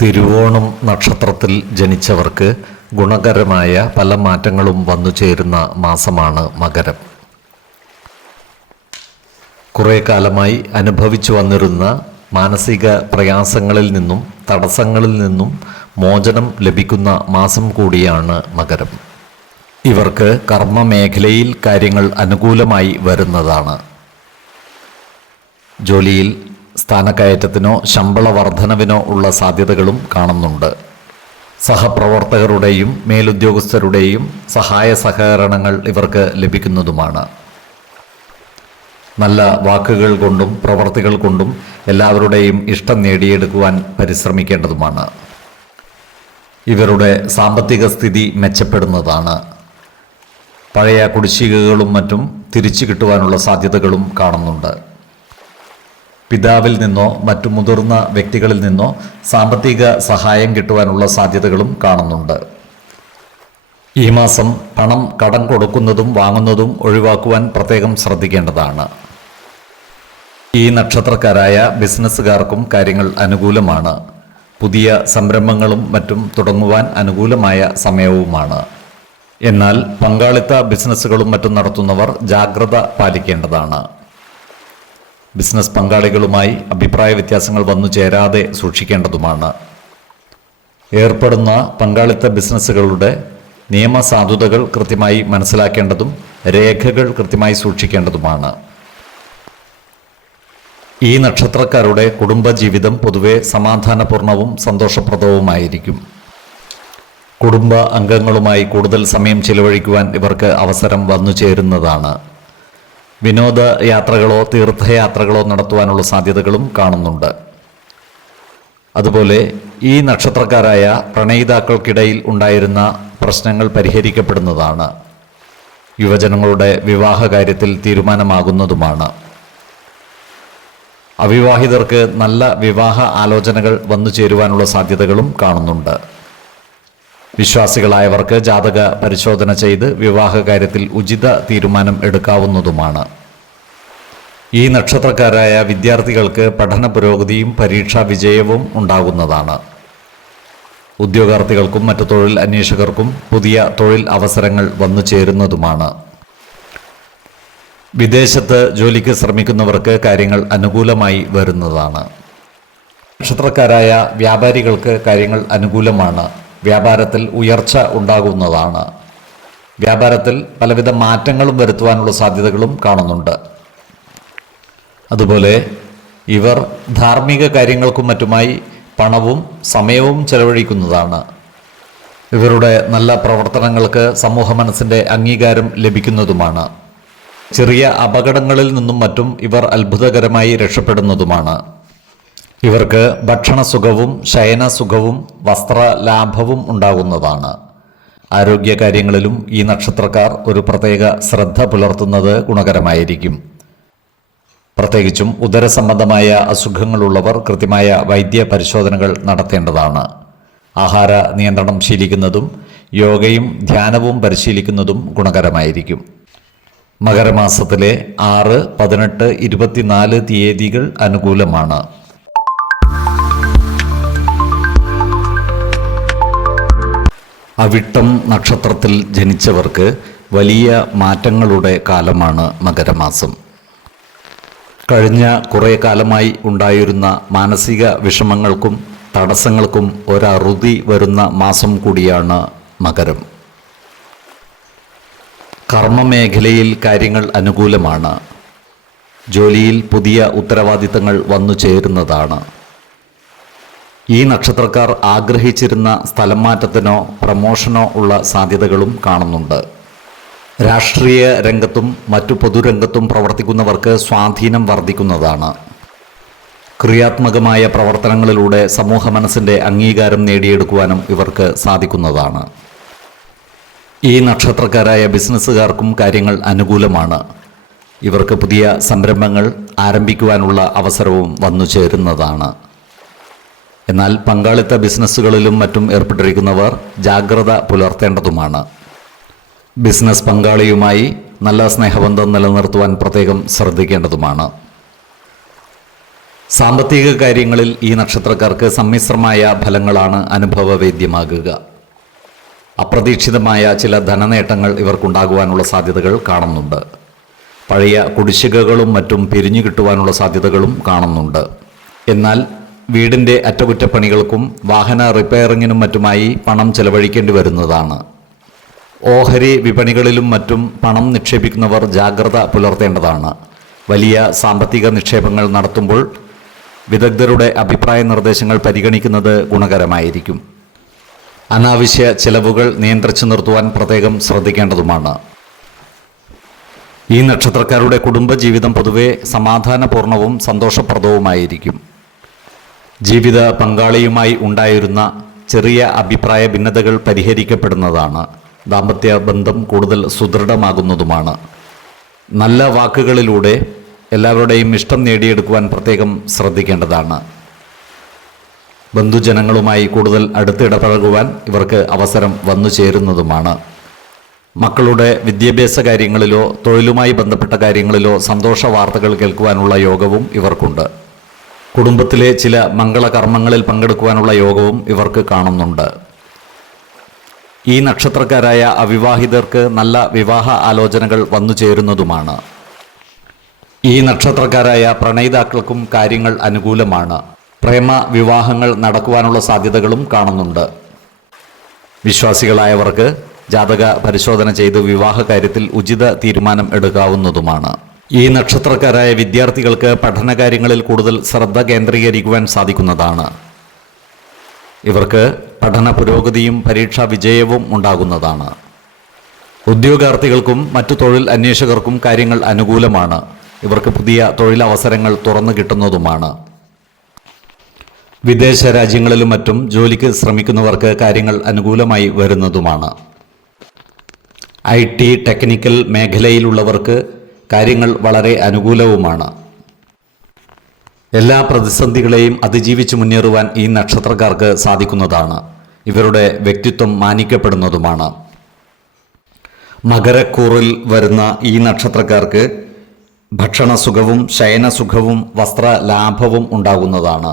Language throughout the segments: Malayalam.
തിരുവോണം നക്ഷത്രത്തിൽ ജനിച്ചവർക്ക് ഗുണകരമായ പല മാറ്റങ്ങളും വന്നു ചേരുന്ന മാസമാണ് മകരം. കുറേ കാലമായി അനുഭവിച്ചു വന്നിരുന്ന മാനസിക പ്രയാസങ്ങളിൽ നിന്നും തടസ്സങ്ങളിൽ നിന്നും മോചനം ലഭിക്കുന്ന മാസം കൂടിയാണ് മകരം. ഇവർക്ക് കർമ്മ മേഖലയിൽ കാര്യങ്ങൾ അനുകൂലമായി വരുന്നതാണ്. ജോലിയിൽ സ്ഥാനക്കയറ്റത്തിനോ ശമ്പള വർധനവിനോ ഉള്ള സാധ്യതകളും കാണുന്നുണ്ട്. സഹപ്രവർത്തകരുടെയും മേലുദ്യോഗസ്ഥരുടെയും സഹായ സഹകരണങ്ങൾ ഇവർക്ക് ലഭിക്കുന്നതുമാണ്. നല്ല വാക്കുകൾ കൊണ്ടും പ്രവർത്തികൾ കൊണ്ടും എല്ലാവരുടെയും ഇഷ്ടം നേടിയെടുക്കുവാൻ പരിശ്രമിക്കേണ്ടതുമാണ്. ഇവരുടെ സാമ്പത്തിക സ്ഥിതി മെച്ചപ്പെടുന്നതാണ്. പഴയ കുടിശ്ശികകളും മറ്റും തിരിച്ചു കിട്ടുവാനുള്ള സാധ്യതകളും കാണുന്നുണ്ട്. പിതാവിൽ നിന്നോ മറ്റു മുതിർന്ന വ്യക്തികളിൽ നിന്നോ സാമ്പത്തിക സഹായം കിട്ടുവാനുള്ള സാധ്യതകളും കാണുന്നുണ്ട്. ഈ മാസം പണം കടം കൊടുക്കുന്നതും വാങ്ങുന്നതും ഒഴിവാക്കുവാൻ പ്രത്യേകം ശ്രദ്ധിക്കേണ്ടതാണ്. ഈ നക്ഷത്രക്കാരായ ബിസിനസ്സുകാർക്കും കാര്യങ്ങൾ അനുകൂലമാണ്. പുതിയ സംരംഭങ്ങളും മറ്റും തുടങ്ങുവാൻ അനുകൂലമായ സമയവുമാണ്. എന്നാൽ പങ്കാളിത്ത ബിസിനസ്സുകളും മറ്റും നടത്തുന്നവർ ജാഗ്രത പാലിക്കേണ്ടതാണ്. ബിസിനസ് പങ്കാളികളുമായി അഭിപ്രായ വ്യത്യാസങ്ങൾ വന്നു ചേരാതെ സൂക്ഷിക്കേണ്ടതുമാണ്. ഏർപ്പെടുന്ന പങ്കാളിത്ത ബിസിനസ്സുകളുടെ നിയമസാധുതകൾ കൃത്യമായി മനസ്സിലാക്കേണ്ടതും രേഖകൾ കൃത്യമായി സൂക്ഷിക്കേണ്ടതുമാണ്. ഈ നക്ഷത്രക്കാരുടെ കുടുംബജീവിതം പൊതുവെ സമാധാനപൂർണവും സന്തോഷപ്രദവുമായിരിക്കും. കുടുംബ അംഗങ്ങളുമായി കൂടുതൽ സമയം ചിലവഴിക്കുവാൻ ഇവർക്ക് അവസരം വന്നു ചേരുന്നതാണ്. വിനോദ യാത്രകളോ തീർത്ഥയാത്രകളോ നടത്തുവാനുള്ള സാധ്യതകളും കാണുന്നുണ്ട്. അതുപോലെ ഈ നക്ഷത്രക്കാരായ പ്രണയിതാക്കൾക്കിടയിൽ ഉണ്ടായിരുന്ന പ്രശ്നങ്ങൾ പരിഹരിക്കപ്പെടുന്നതാണ്. യുവജനങ്ങളുടെ വിവാഹ കാര്യത്തിൽ തീരുമാനമാകുന്നതുമാണ്. അവിവാഹിതർക്ക് നല്ല വിവാഹ ആലോചനകൾ വന്നു ചേരുവാനുള്ള സാധ്യതകളും കാണുന്നുണ്ട്. വിശ്വാസികളായവർക്ക് ജാതക പരിശോധന ചെയ്ത് വിവാഹ കാര്യത്തിൽ ഉചിത തീരുമാനം എടുക്കാവുന്നതുമാണ്. ഈ നക്ഷത്രക്കാരായ വിദ്യാർത്ഥികൾക്ക് പഠന പുരോഗതിയും പരീക്ഷാ വിജയവും ഉണ്ടാകുന്നതാണ്. ഉദ്യോഗാർത്ഥികൾക്കും മറ്റു തൊഴിൽ അന്വേഷകർക്കും പുതിയ തൊഴിൽ അവസരങ്ങൾ വന്നു ചേരുന്നതുമാണ്. വിദേശത്ത് ജോലിക്ക് ശ്രമിക്കുന്നവർക്ക് കാര്യങ്ങൾ അനുകൂലമായി വരുന്നതാണ്. നക്ഷത്രക്കാരായ വ്യാപാരികൾക്ക് കാര്യങ്ങൾ അനുകൂലമാണ്. വ്യാപാരത്തിൽ ഉയർച്ച ഉണ്ടാകുന്നതാണ്. വ്യാപാരത്തിൽ പലവിധ മാറ്റങ്ങളും വരുത്തുവാനുള്ള സാധ്യതകളും കാണുന്നുണ്ട്. അതുപോലെ ഇവർ ധാർമ്മിക കാര്യങ്ങൾക്കും മറ്റുമായി പണവും സമയവും ചെലവഴിക്കുന്നതാണ്. ഇവരുടെ നല്ല പ്രവർത്തനങ്ങൾക്ക് സമൂഹ മനസ്സിന്റെ അംഗീകാരം ലഭിക്കുന്നതുമാണ്. ചെറിയ അപകടങ്ങളിൽ നിന്നും മറ്റും ഇവർ അത്ഭുതകരമായി രക്ഷപ്പെടുന്നതുമാണ്. ഇവർക്ക് ഭക്ഷണസുഖവും ശയനസുഖവും വസ്ത്രലാഭവും ഉണ്ടാകുന്നതാണ്. ആരോഗ്യകാര്യങ്ങളിലും ഈ നക്ഷത്രക്കാർ ഒരു പ്രത്യേക ശ്രദ്ധ പുലർത്തുന്നത് ഗുണകരമായിരിക്കും. പ്രത്യേകിച്ചും ഉദരസംബന്ധമായ അസുഖങ്ങളുള്ളവർ കൃത്യമായ വൈദ്യ പരിശോധനകൾ നടത്തേണ്ടതാണ്. ആഹാര നിയന്ത്രണം ശീലിക്കുന്നതും യോഗയും ധ്യാനവും പരിശീലിക്കുന്നതും ഗുണകരമായിരിക്കും. മകരമാസത്തിലെ ആറ് പതിനെട്ട് ഇരുപത്തിനാല് തീയതികൾ അനുകൂലമാണ്. അവിട്ടം നക്ഷത്രത്തിൽ ജനിച്ചവർക്ക് വലിയ മാറ്റങ്ങളുടെ കാലമാണ് മകരമാസം. കഴിഞ്ഞ കുറേ കാലമായി ഉണ്ടായിരുന്ന മാനസിക വിഷമങ്ങൾക്കും തടസ്സങ്ങൾക്കും ഒരറുതി വരുന്ന മാസം കൂടിയാണ് മകരം. കർമ്മമേഖലയിൽ കാര്യങ്ങൾ അനുകൂലമാണ്. ജോലിയിൽ പുതിയ ഉത്തരവാദിത്തങ്ങൾ വന്നു ചേരുന്നതാണ്. ഈ നക്ഷത്രക്കാർ ആഗ്രഹിച്ചിരുന്ന സ്ഥലം മാറ്റത്തിനോ പ്രമോഷനോ ഉള്ള സാധ്യതകളും കാണുന്നുണ്ട്. രാഷ്ട്രീയ രംഗത്തും മറ്റു പൊതുരംഗത്തും പ്രവർത്തിക്കുന്നവർക്ക് സ്വാധീനം വർദ്ധിക്കുന്നതാണ്. ക്രിയാത്മകമായ പ്രവർത്തനങ്ങളിലൂടെ സമൂഹ മനസ്സിന്റെ അംഗീകാരം നേടിയെടുക്കുവാനും ഇവർക്ക് സാധിക്കുന്നതാണ്. ഈ നക്ഷത്രക്കാരായ ബിസിനസ്സുകാർക്കും കാര്യങ്ങൾ അനുകൂലമാണ്. ഇവർക്ക് പുതിയ സംരംഭങ്ങൾ ആരംഭിക്കുവാനുള്ള അവസരവും വന്നു ചേരുന്നതാണ്. എന്നാൽ പങ്കാളിത്ത ബിസിനസ്സുകളിലും മറ്റും ഏർപ്പെട്ടിരിക്കുന്നവർ ജാഗ്രത പുലർത്തേണ്ടതുമാണ്. ബിസിനസ് പങ്കാളിയുമായി നല്ല സ്നേഹബന്ധം നിലനിർത്തുവാൻ പ്രത്യേകം ശ്രദ്ധിക്കേണ്ടതുമാണ്. സാമ്പത്തിക കാര്യങ്ങളിൽ ഈ നക്ഷത്രക്കാർക്ക് സമ്മിശ്രമായ ഫലങ്ങളാണ് അനുഭവവേദ്യമാകുക. അപ്രതീക്ഷിതമായ ചില ധനനേട്ടങ്ങൾ ഇവർക്കുണ്ടാകുവാനുള്ള സാധ്യതകൾ കാണുന്നുണ്ട്. പഴയ കുടിശ്ശികകളും മറ്റും പിരിഞ്ഞു കിട്ടുവാനുള്ള സാധ്യതകളും കാണുന്നുണ്ട്. എന്നാൽ വീടിന്റെ അറ്റകുറ്റപ്പണികൾക്കും വാഹന റിപ്പയറിങ്ങിനും മറ്റുമായി പണം ചെലവഴിക്കേണ്ടി വരുന്നതാണ്. ഓഹരി വിപണികളിലും മറ്റും പണം നിക്ഷേപിക്കുന്നവർ ജാഗ്രത പുലർത്തേണ്ടതാണ്. വലിയ സാമ്പത്തിക നിക്ഷേപങ്ങൾ നടത്തുമ്പോൾ വിദഗ്ധരുടെ അഭിപ്രായ നിർദ്ദേശങ്ങൾ പരിഗണിക്കുന്നത് ഗുണകരമായിരിക്കും. അനാവശ്യ ചെലവുകൾ നിയന്ത്രിച്ചു നിർത്തുവാൻ പ്രത്യേകം ശ്രദ്ധിക്കേണ്ടതുമാണ്. ഈ നക്ഷത്രക്കാരുടെ കുടുംബജീവിതം പൊതുവെ സമാധാനപൂർണവും സന്തോഷപ്രദവുമായിരിക്കും. ജീവിത പങ്കാളിയുമായി ഉണ്ടായിരുന്ന ചെറിയ അഭിപ്രായ ഭിന്നതകൾ പരിഹരിക്കപ്പെടുന്നതാണ്. ദാമ്പത്യ ബന്ധം കൂടുതൽ സുദൃഢമാകുന്നതുമാണ്. നല്ല വാക്കുകളിലൂടെ എല്ലാവരുടെയും ഇഷ്ടം നേടിയെടുക്കുവാൻ പ്രത്യേകം ശ്രദ്ധിക്കേണ്ടതാണ്. ബന്ധുജനങ്ങളുമായി കൂടുതൽ അടുത്തിടപഴകുവാൻ ഇവർക്ക് അവസരം വന്നു ചേരുന്നതുമാണ്. മക്കളുടെ വിദ്യാഭ്യാസ കാര്യങ്ങളിലോ തൊഴിലുമായി ബന്ധപ്പെട്ട കാര്യങ്ങളിലോ സന്തോഷ വാർത്തകൾ കേൾക്കുവാനുള്ള യോഗവും ഇവർക്കുണ്ട്. കുടുംബത്തിലെ ചില മംഗളകർമ്മങ്ങളിൽ പങ്കെടുക്കുവാനുള്ള യോഗവും ഇവർക്ക് കാണുന്നുണ്ട്. ഈ നക്ഷത്രക്കാരായ അവിവാഹിതർക്ക് നല്ല വിവാഹ ആലോചനകൾ വന്നു ചേരുന്നതുമാണ്. ഈ നക്ഷത്രക്കാരായ പ്രണയിതാക്കൾക്കും കാര്യങ്ങൾ അനുകൂലമാണ്. പ്രേമ വിവാഹങ്ങൾ നടക്കുവാനുള്ള സാധ്യതകളും കാണുന്നുണ്ട്. വിശ്വാസികളായവർക്ക് ജാതക പരിശോധന ചെയ്ത് വിവാഹ കാര്യത്തിൽ ഉചിത തീരുമാനം എടുക്കാവുന്നതുമാണ്. ഈ നക്ഷത്രക്കാരായ വിദ്യാർത്ഥികൾക്ക് പഠനകാര്യങ്ങളിൽ കൂടുതൽ ശ്രദ്ധ കേന്ദ്രീകരിക്കുവാൻ സാധിക്കുന്നതാണ്. ഇവർക്ക് പഠന പുരോഗതിയും പരീക്ഷാ വിജയവും ഉണ്ടാകുന്നതാണ്. ഉദ്യോഗാർത്ഥികൾക്കും മറ്റു തൊഴിൽ അന്വേഷകർക്കും കാര്യങ്ങൾ അനുകൂലമാണ്. ഇവർക്ക് പുതിയ തൊഴിലവസരങ്ങൾ തുറന്നു കിട്ടുന്നതുമാണ്. വിദേശ രാജ്യങ്ങളിലും മറ്റും ജോലിക്ക് ശ്രമിക്കുന്നവർക്ക് കാര്യങ്ങൾ അനുകൂലമായി വരുന്നതുമാണ്. ഐ ടി ടെക്നിക്കൽ മേഖലയിലുള്ളവർക്ക് കാര്യങ്ങൾ വളരെ അനുകൂലവുമാണ്. എല്ലാ പ്രതിസന്ധികളെയും അതിജീവിച്ച് മുന്നേറുവാൻ ഈ നക്ഷത്രക്കാർക്ക് സാധിക്കുന്നതാണ്. ഇവരുടെ വ്യക്തിത്വം മാനിക്കപ്പെടുന്നതുമാണ്. മകരക്കൂറിൽ വരുന്ന ഈ നക്ഷത്രക്കാർക്ക് ഭക്ഷണസുഖവും ശയനസുഖവും വസ്ത്ര ലാഭവും ഉണ്ടാകുന്നതാണ്.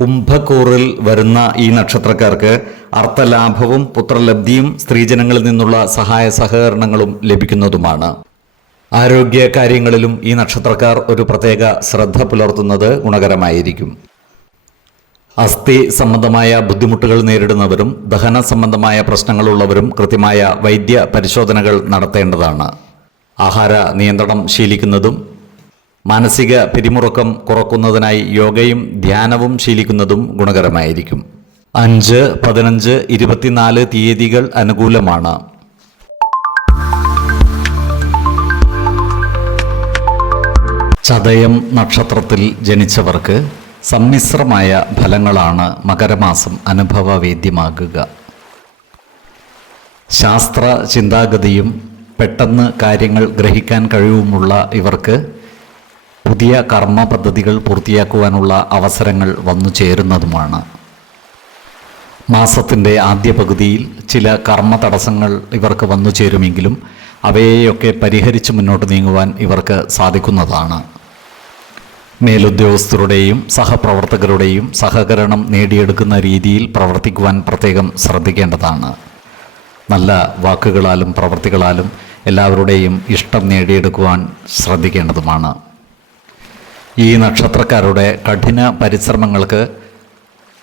കുംഭക്കൂറിൽ വരുന്ന ഈ നക്ഷത്രക്കാർക്ക് അർത്ഥലാഭവും പുത്രലബ്ധിയും സ്ത്രീജനങ്ങളിൽ നിന്നുള്ള സഹായ സഹകരണങ്ങളും ലഭിക്കുന്നതുമാണ്. ആരോഗ്യ കാര്യങ്ങളിലും ഈ നക്ഷത്രക്കാർ ഒരു പ്രത്യേക ശ്രദ്ധ പുലർത്തുന്നത് ഗുണകരമായിരിക്കും. അസ്ഥി സംബന്ധമായ ബുദ്ധിമുട്ടുകൾ നേരിടുന്നവരും ദഹന സംബന്ധമായ പ്രശ്നങ്ങളുള്ളവരും കൃത്യമായ വൈദ്യ പരിശോധനകൾ നടത്തേണ്ടതാണ്. ആഹാര നിയന്ത്രണം ശീലിക്കുന്നതും മാനസിക പിരിമുറുക്കം കുറക്കുന്നതിനായി യോഗയും ധ്യാനവും ശീലിക്കുന്നതും ഗുണകരമായിരിക്കും. അഞ്ച് പതിനഞ്ച് ഇരുപത്തിനാല് തീയതികൾ അനുകൂലമാണ്. ചതയം നക്ഷത്രത്തിൽ ജനിച്ചവർക്ക് സമ്മിശ്രമായ ഫലങ്ങളാണ് മകരമാസം അനുഭവവേദ്യമാകുക. ശാസ്ത്ര ചിന്താഗതിയും പെട്ടെന്ന് കാര്യങ്ങൾ ഗ്രഹിക്കാൻ കഴിവുമുള്ള ഇവർക്ക് പുതിയ കർമ്മ പദ്ധതികൾ പൂർത്തിയാക്കുവാനുള്ള അവസരങ്ങൾ വന്നു ചേരുന്നതുമാണ്. മാസത്തിന്റെ ആദ്യ പകുതിയിൽ ചില കർമ്മ തടസ്സങ്ങൾ ഇവർക്ക് വന്നു ചേരുമെങ്കിലും അവയെയൊക്കെ പരിഹരിച്ച് മുന്നോട്ട് നീങ്ങുവാൻ ഇവർക്ക് സാധിക്കുന്നതാണ്. മേലുദ്യോഗസ്ഥരുടെയും സഹപ്രവർത്തകരുടെയും സഹകരണം നേടിയെടുക്കുന്ന രീതിയിൽ പ്രവർത്തിക്കുവാൻ പ്രത്യേകം ശ്രദ്ധിക്കേണ്ടതാണ്. നല്ല വാക്കുകളാലും പ്രവർത്തികളാലും എല്ലാവരുടെയും ഇഷ്ടം നേടിയെടുക്കുവാൻ ശ്രദ്ധിക്കേണ്ടതുമാണ്. ഈ നക്ഷത്രക്കാരുടെ കഠിന പരിശ്രമങ്ങൾക്ക്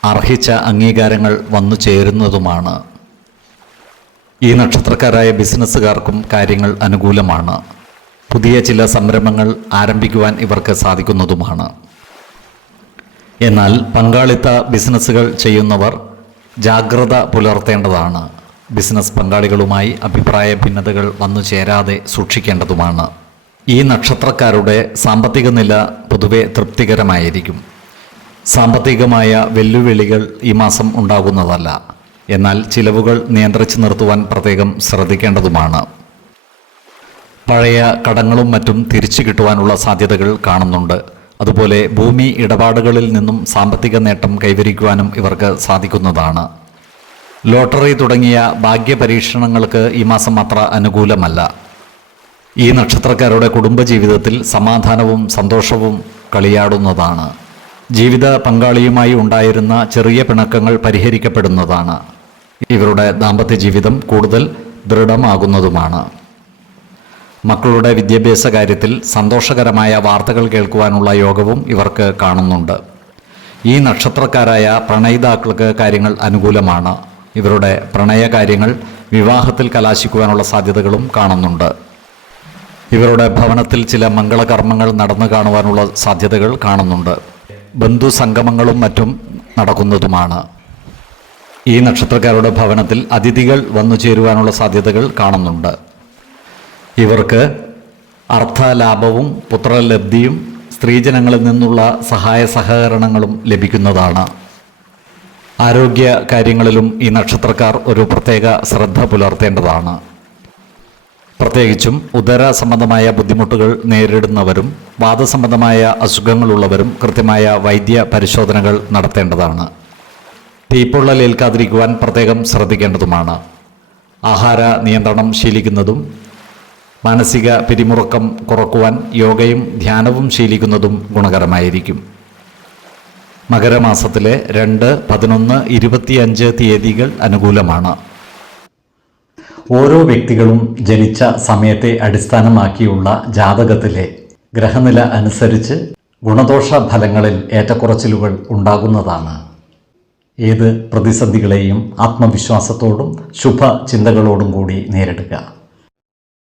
അർഹിച്ച അംഗീകാരങ്ങൾ വന്നു ചേരുന്നതുമാണ്. ഈ നക്ഷത്രക്കാരായ ബിസിനസ്സുകാർക്കും കാര്യങ്ങൾ അനുകൂലമാണ്. പുതിയ ചില സംരംഭങ്ങൾ ആരംഭിക്കുവാൻ ഇവർക്ക് സാധിക്കുന്നതുമാണ്. എന്നാൽ പങ്കാളിത്ത ബിസിനസ്സുകൾ ചെയ്യുന്നവർ ജാഗ്രത പുലർത്തേണ്ടതാണ്. ബിസിനസ് പങ്കാളികളുമായി അഭിപ്രായ ഭിന്നതകൾ വന്നു ചേരാതെ സൂക്ഷിക്കേണ്ടതുമാണ്. ഈ നക്ഷത്രക്കാരുടെ സാമ്പത്തിക നില പൊതുവെ തൃപ്തികരമായിരിക്കും. സാമ്പത്തികമായ വെല്ലുവിളികൾ ഈ മാസം ഉണ്ടാകുന്നതല്ല. എന്നാൽ ചിലവുകൾ നിയന്ത്രിച്ചു നിർത്തുവാൻ പ്രത്യേകം ശ്രദ്ധിക്കേണ്ടതുമാണ്. പഴയ കടങ്ങളും മറ്റും തിരിച്ചു കിട്ടുവാനുള്ള സാധ്യതകൾ കാണുന്നുണ്ട്. അതുപോലെ ഭൂമി ഇടപാടുകളിൽ നിന്നും സാമ്പത്തിക നേട്ടം കൈവരിക്കുവാനും ഇവർക്ക് സാധിക്കുന്നതാണ്. ലോട്ടറി തുടങ്ങിയ ഭാഗ്യപരീക്ഷണങ്ങൾക്ക് ഈ മാസം അത്ര അനുകൂലമല്ല. ഈ നക്ഷത്രക്കാരുടെ കുടുംബജീവിതത്തിൽ സമാധാനവും സന്തോഷവും കളിയാടുന്നതാണ്. ജീവിത പങ്കാളിയുമായി ഉണ്ടായിരുന്ന ചെറിയ പിണക്കങ്ങൾ പരിഹരിക്കപ്പെടുന്നതാണ്. ഇവരുടെ ദാമ്പത്യ ജീവിതം കൂടുതൽ ദൃഢമാകുന്നതുമാണ്. മക്കളുടെ വിദ്യാഭ്യാസ കാര്യത്തിൽ സന്തോഷകരമായ വാർത്തകൾ കേൾക്കുവാനുള്ള യോഗവും ഇവർക്ക് കാണുന്നുണ്ട്. ഈ നക്ഷത്രക്കാരായ പ്രണയിതാക്കൾക്ക് കാര്യങ്ങൾ അനുകൂലമാണ്. ഇവരുടെ പ്രണയ കാര്യങ്ങൾ വിവാഹത്തിൽ കലാശിക്കുവാനുള്ള സാധ്യതകളും കാണുന്നുണ്ട്. ഇവരുടെ ഭവനത്തിൽ ചില മംഗളകർമ്മങ്ങൾ നടന്നു കാണുവാനുള്ള സാധ്യതകൾ കാണുന്നുണ്ട്. ബന്ധു സംഗമങ്ങളും മറ്റും നടക്കുന്നതുമാണ്. ഈ നക്ഷത്രക്കാരുടെ ഭവനത്തിൽ അതിഥികൾ വന്നു ചേരുവാനുള്ള സാധ്യതകൾ കാണുന്നുണ്ട്. ഇവർക്ക് അർത്ഥലാഭവും പുത്രലബ്ധിയും സ്ത്രീജനങ്ങളിൽ നിന്നുള്ള സഹായ സഹകരണങ്ങളും ലഭിക്കുന്നതാണ്. ആരോഗ്യ കാര്യങ്ങളിലും ഈ നക്ഷത്രക്കാർ ഒരു പ്രത്യേക ശ്രദ്ധ പുലർത്തേണ്ടതാണ്. പ്രത്യേകിച്ചും ഉദര സംബന്ധമായ ബുദ്ധിമുട്ടുകൾ നേരിടുന്നവരും വാദസംബന്ധമായ അസുഖങ്ങളുള്ളവരും കൃത്യമായ വൈദ്യ പരിശോധനകൾ നടത്തേണ്ടതാണ്. തീപ്പൊള്ളലേൽക്കാതിരിക്കുവാൻ പ്രത്യേകം ശ്രദ്ധിക്കേണ്ടതുമാണ്. ആഹാര നിയന്ത്രണം ശീലിക്കുന്നതും മാനസിക പിരിമുറുക്കം കുറക്കുവാൻ യോഗയും ധ്യാനവും ശീലിക്കുന്നതും ഗുണകരമായിരിക്കും. മകരമാസത്തിലെ രണ്ട് പതിനൊന്ന് ഇരുപത്തിയഞ്ച് തീയതികൾ അനുകൂലമാണ്. ഓരോ വ്യക്തികളും ജനിച്ച സമയത്തെ അടിസ്ഥാനമാക്കിയുള്ള ജാതകത്തിലെ ഗ്രഹനില അനുസരിച്ച് ഗുണദോഷ ഫലങ്ങളിൽ ഏറ്റക്കുറച്ചിലുകൾ ഉണ്ടാകുന്നതാണ്. ഏത് പ്രതിസന്ധികളെയും ആത്മവിശ്വാസത്തോടും ശുഭ ചിന്തകളോടും കൂടി നേരിടുക.